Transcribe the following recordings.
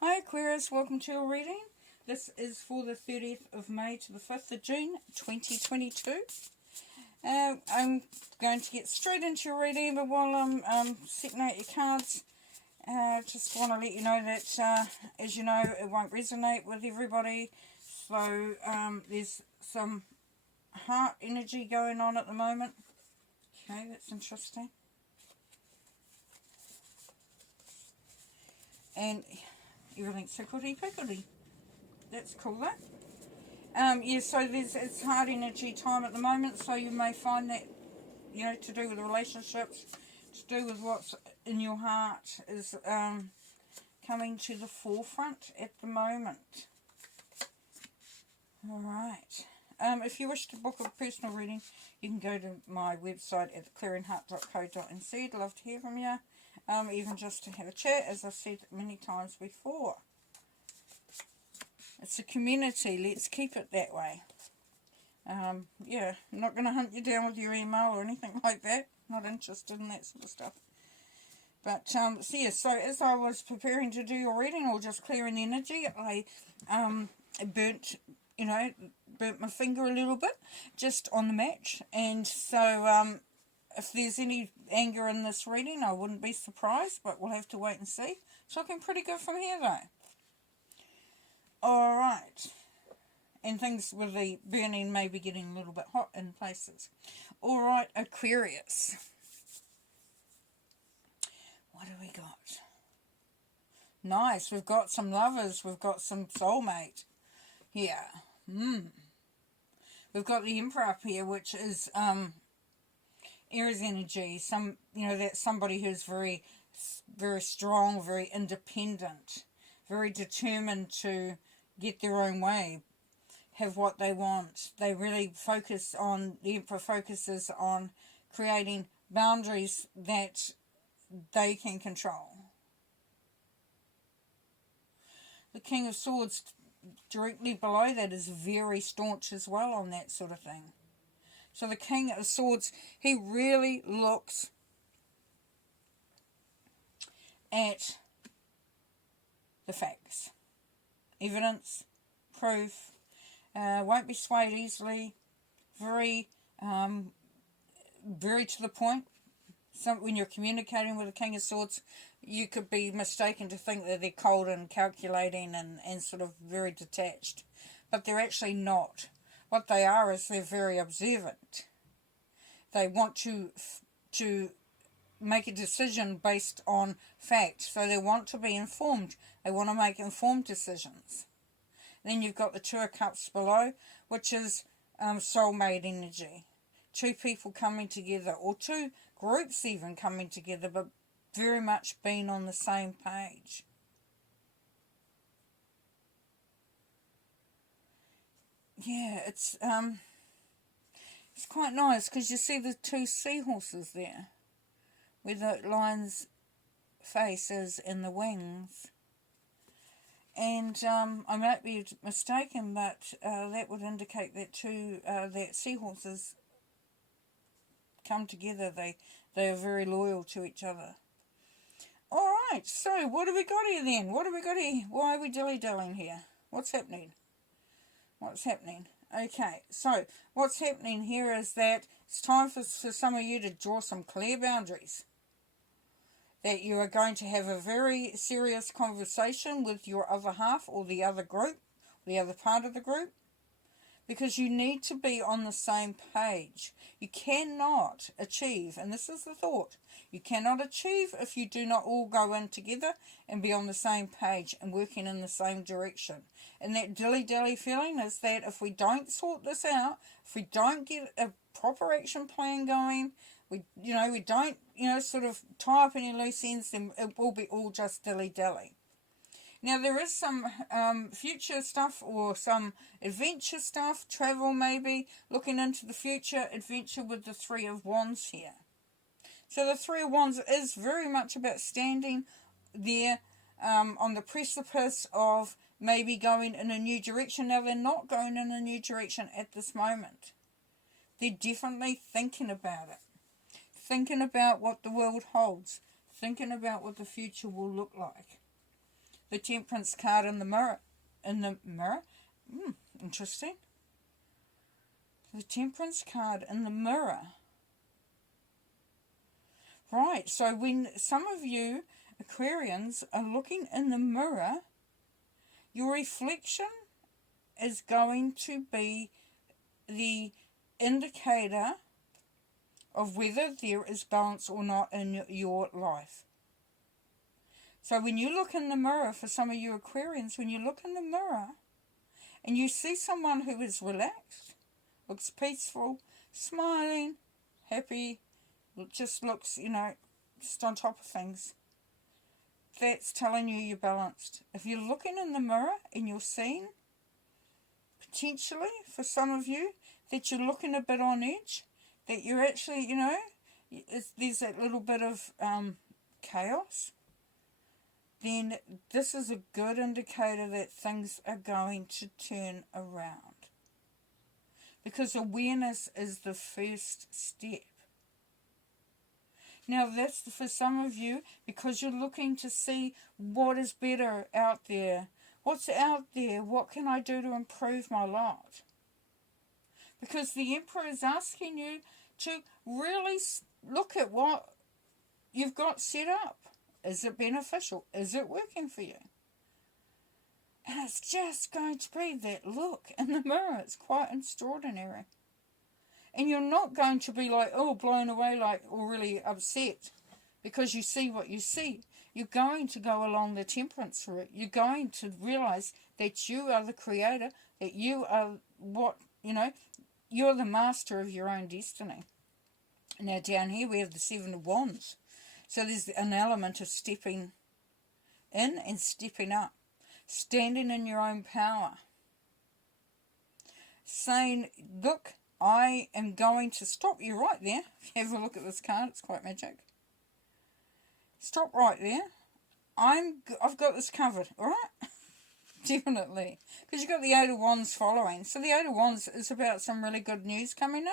Hi Aquarius, welcome to your reading. This is for the 30th of May to the 5th of June 2022. I'm going to get straight into your reading, but while I'm setting out your cards, just want to let you know that, as you know, it won't resonate with everybody. So there's some heart energy going on at the moment. Okay, that's interesting. And everything's hickledy-pickledy. That's cool, though. Yeah, so it's hard energy time at the moment, so you may find that, you know, to do with relationships, to do with what's in your heart is coming to the forefront at the moment. Alright. If you wish to book a personal reading, you can go to my website at clearingheart.co.nz. I'd love to hear from you. Even just to have a chat, as I've said many times before. It's a community, let's keep it that way. Yeah, I'm not going to hunt you down with your email or anything like that. Not interested in that sort of stuff. But, so yeah, so as I was preparing to do your reading or just clearing the energy, I burnt my finger a little bit just on the match. And so, if there's any anger in this reading, I wouldn't be surprised, but we'll have to wait and see. It's looking pretty good from here, though. Alright. And things with the burning may be getting a little bit hot in places. Alright, Aquarius. What do we got? Nice, we've got some lovers, we've got some soulmate here. We've got the Emperor up here, which is Aries energy. That's somebody who's very, very strong, very independent, very determined to get their own way, have what they want. They really focus on, the Emperor focuses on creating boundaries that they can control. The King of Swords directly below that is very staunch as well on that sort of thing. So the King of Swords, he really looks at the facts. Evidence, proof, won't be swayed easily, very to the point. When you're communicating with the King of Swords, you could be mistaken to think that they're cold and calculating and sort of very detached. But they're actually not. What they are is they're very observant. They want to make a decision based on fact. So they want to be informed. They want to make informed decisions. Then you've got the Two of Cups below, which is soulmate energy. Two people coming together, or two groups even coming together, but very much being on the same page. Yeah, it's quite nice because you see the two seahorses there, where the lion's face is in the wings. And I might be mistaken, but that would indicate that that seahorses come together. They are very loyal to each other. Alright, so what have we got here then? What have we got here? Why are we dilly-dallying here? What's happening? What's happening? Okay, so what's happening here is that it's time for some of you to draw some clear boundaries. That you are going to have a very serious conversation with your other half or the other group, the other part of the group, because you need to be on the same page. You cannot achieve, and this is the thought, you cannot achieve if you do not all go in together and be on the same page and working in the same direction. And that dilly-dally feeling is that if we don't sort this out, if we don't get a proper action plan going, we don't, sort of tie up any loose ends, then it will be all just dilly-dally. Now, there is some future stuff or some adventure stuff, travel maybe, looking into the future, adventure with the Three of Wands here. So the Three of Wands is very much about standing there on the precipice of maybe going in a new direction. Now, they're not going in a new direction at this moment. They're definitely thinking about it. Thinking about what the world holds. Thinking about what the future will look like. the Temperance card in the mirror. In the mirror? Interesting. The Temperance card in the mirror. Right, so when some of you Aquarians are looking in the mirror, your reflection is going to be the indicator of whether there is balance or not in your life. So when you look in the mirror, for some of you Aquarians, when you look in the mirror and you see someone who is relaxed, looks peaceful, smiling, happy, just looks, you know, just on top of things, that's telling you you're balanced. If you're looking in the mirror and you're seeing, potentially, for some of you, that you're looking a bit on edge, that you're actually, you know, there's that little bit of chaos, then this is a good indicator that things are going to turn around. Because awareness is the first step. Now that's for some of you, because you're looking to see what is better out there. What's out there? What can I do to improve my lot? Because the Emperor is asking you to really look at what you've got set up. Is it beneficial? Is it working for you? And it's just going to be that look in the mirror. It's quite extraordinary. And you're not going to be like, oh, blown away, like, or really upset because you see what you see. You're going to go along the temperance route. You're going to realize that you are the creator, that you are what, you know, you're the master of your own destiny. Now down here we have the Seven of Wands. So there's an element of stepping in and stepping up. Standing in your own power. Saying, look, I am going to stop you right there. If you have a look at this card, it's quite magic. Stop right there. I've got this covered, alright? Definitely. Because you've got the Eight of Wands following. So the Eight of Wands is about some really good news coming in.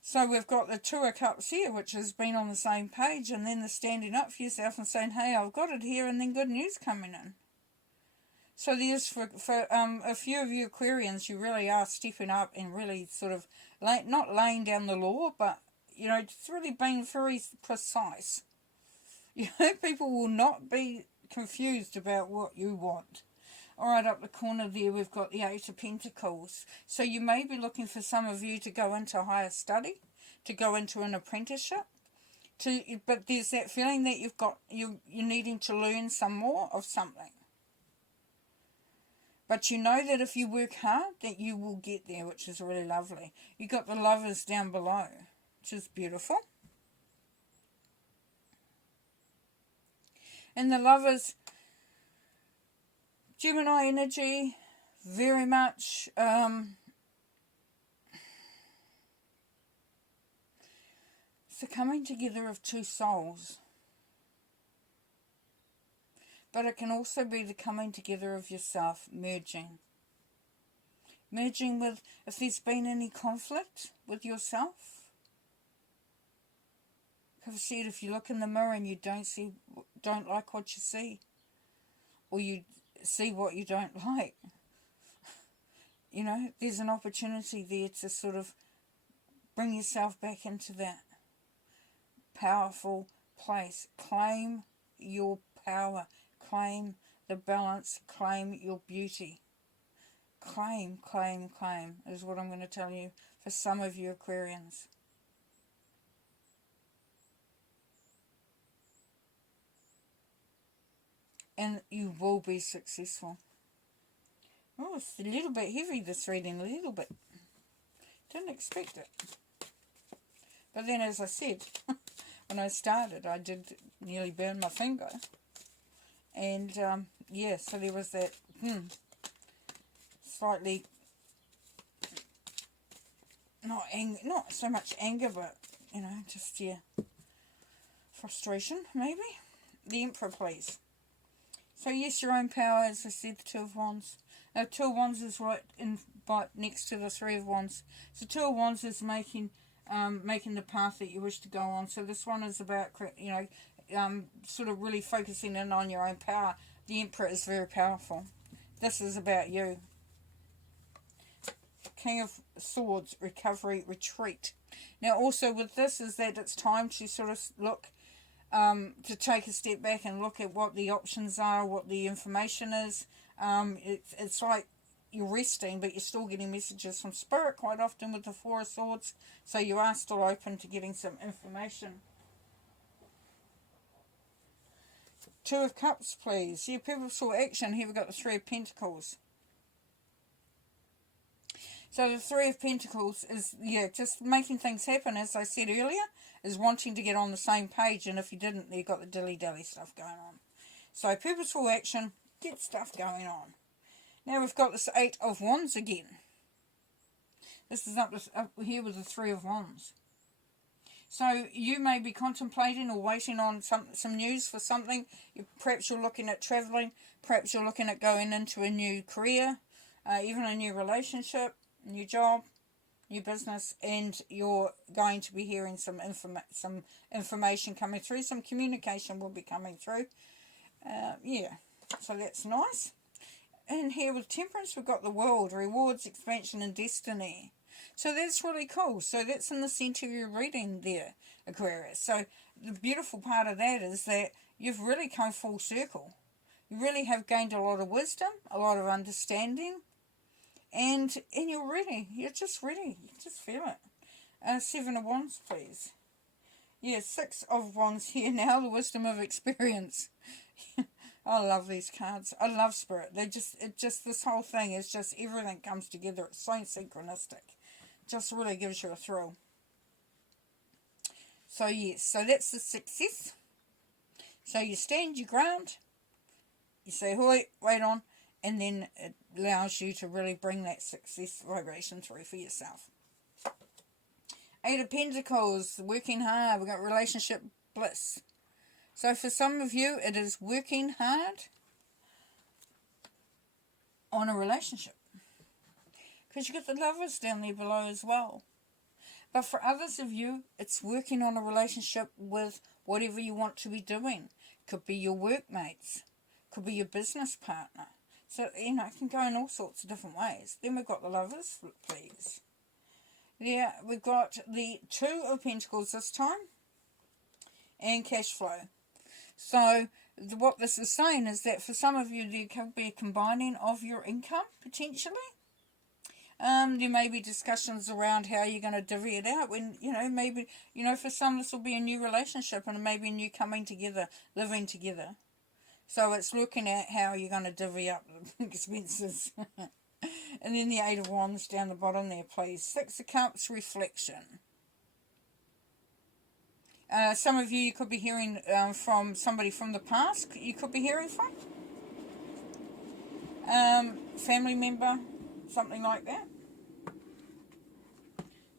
So we've got the Two of Cups here, which has been on the same page, and then the standing up for yourself and saying, hey, I've got it here, and then good news coming in. So there's, for a few of you Aquarians, you really are stepping up and really sort of, not laying down the law, but, you know, it's really being very precise. You know, people will not be confused about what you want. All right, up the corner there, we've got the Eight of Pentacles. So you may be looking for some of you to go into higher study, to go into an apprenticeship. But there's that feeling that you're needing to learn some more of something. But you know that if you work hard, that you will get there, which is really lovely. You got the Lovers down below, which is beautiful. And the Lovers, Gemini energy, very much it's the coming together of two souls. But it can also be the coming together of yourself, merging. Merging with, if there's been any conflict with yourself. I've said, if you look in the mirror and you don't like what you see, or you see what you don't like, you know, there's an opportunity there to sort of bring yourself back into that powerful place. Claim your power. Claim the balance. Claim your beauty. Claim, claim, claim is what I'm going to tell you for some of you Aquarians. And you will be successful. Oh, it's a little bit heavy, this reading, a little bit. Didn't expect it. But then, as I said, when I started, I did nearly burn my finger. And, yeah, so there was that, slightly, not so much anger, but, you know, just, yeah, frustration, maybe. The Emperor, please. So yes, your own power, as I said, the Two of Wands. Now, Two of Wands is right next to the Three of Wands. So Two of Wands is making the path that you wish to go on. So this one is about, you know, sort of really focusing in on your own power. The Emperor is very powerful. This is about you. King of Swords, recovery, retreat. Now also with this is that it's time to sort of look, to take a step back and look at what the options are, what the information is. It's like you're resting, but you're still getting messages from Spirit quite often with the Four of Swords. So you are still open to getting some information. Two of Cups, please. Yeah, purposeful action. Here we've got the Three of Pentacles. So the Three of Pentacles is, yeah, just making things happen, as I said earlier, is wanting to get on the same page. And if you didn't, you've got the dilly-dally stuff going on. So purposeful action, get stuff going on. Now we've got this Eight of Wands again. This is up here with the Three of Wands. So you may be contemplating or waiting on some news for something. Perhaps you're looking at travelling. Perhaps you're looking at going into a new career, even a new relationship, new job, new business, and you're going to be hearing some information coming through. Some communication will be coming through. Yeah, so that's nice. And here with Temperance, we've got the World, rewards, expansion, and destiny. So that's really cool. So that's in the centre of your reading there, Aquarius. So the beautiful part of that is that you've really come full circle. You really have gained a lot of wisdom, a lot of understanding, and you're ready. You're just ready. You just feel it. Seven of Wands, please. Yeah, Six of Wands here now, the wisdom of experience. I love these cards. I love Spirit. This whole thing is just, everything comes together. It's so synchronistic. Just really gives you a thrill. So yes, so that's the success. So you stand your ground. You say, "Hoi, wait on," and then it allows you to really bring that success vibration through for yourself. Eight of Pentacles, working hard. We've got relationship bliss. So for some of you, it is working hard on a relationship. Because you got the Lovers down there below as well. But for others of you, it's working on a relationship with whatever you want to be doing. Could be your workmates. Could be your business partner. So, you know, it can go in all sorts of different ways. Then we've got the Lovers, please. Yeah, we've got the Two of Pentacles this time. And cash flow. So what this is saying is that for some of you, there could be a combining of your income, potentially. There may be discussions around how you're going to divvy it out when, you know, maybe, you know, for some this will be a new relationship and maybe a new coming together, living together. So it's looking at how you're going to divvy up the expenses. And then the Eight of Wands down the bottom there, please. Six of Cups, reflection. Some of you could be hearing from somebody from the past. You could be hearing from. Family member, something like that.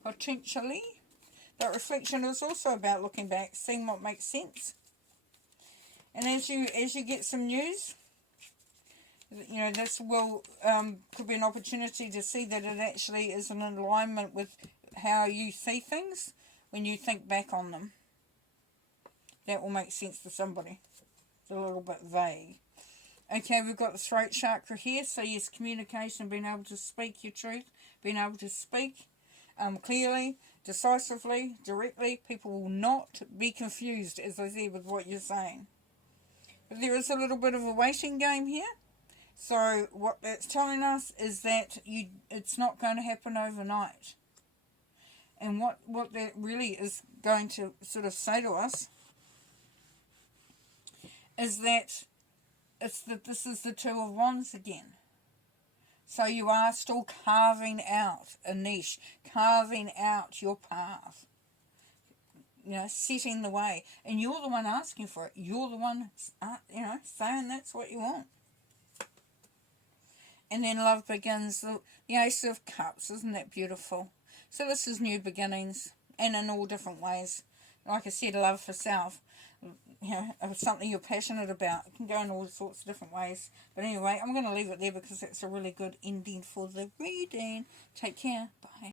Potentially. That reflection is also about looking back, seeing what makes sense. And as you get some news, you know, this will could be an opportunity to see that it actually is in alignment with how you see things when you think back on them. That will make sense to somebody. It's a little bit vague. Okay, we've got the throat chakra here. So yes, communication, being able to speak your truth, being able to speak clearly, decisively, directly. People will not be confused, as I said, with what you're saying. But there is a little bit of a waiting game here. So what that's telling us is that it's not going to happen overnight. And what that really is going to sort of say to us is that this is the Two of Wands again. So you are still carving out a niche, carving out your path, you know, setting the way. And you're the one asking for it. You're the one, you know, saying that's what you want. And then love begins, the Ace of Cups. Isn't that beautiful? So this is new beginnings, and in all different ways. Like I said, love for self. You know, if it's something you're passionate about, it can go in all sorts of different ways. But anyway, I'm going to leave it there because it's a really good ending for the reading. Take care. Bye.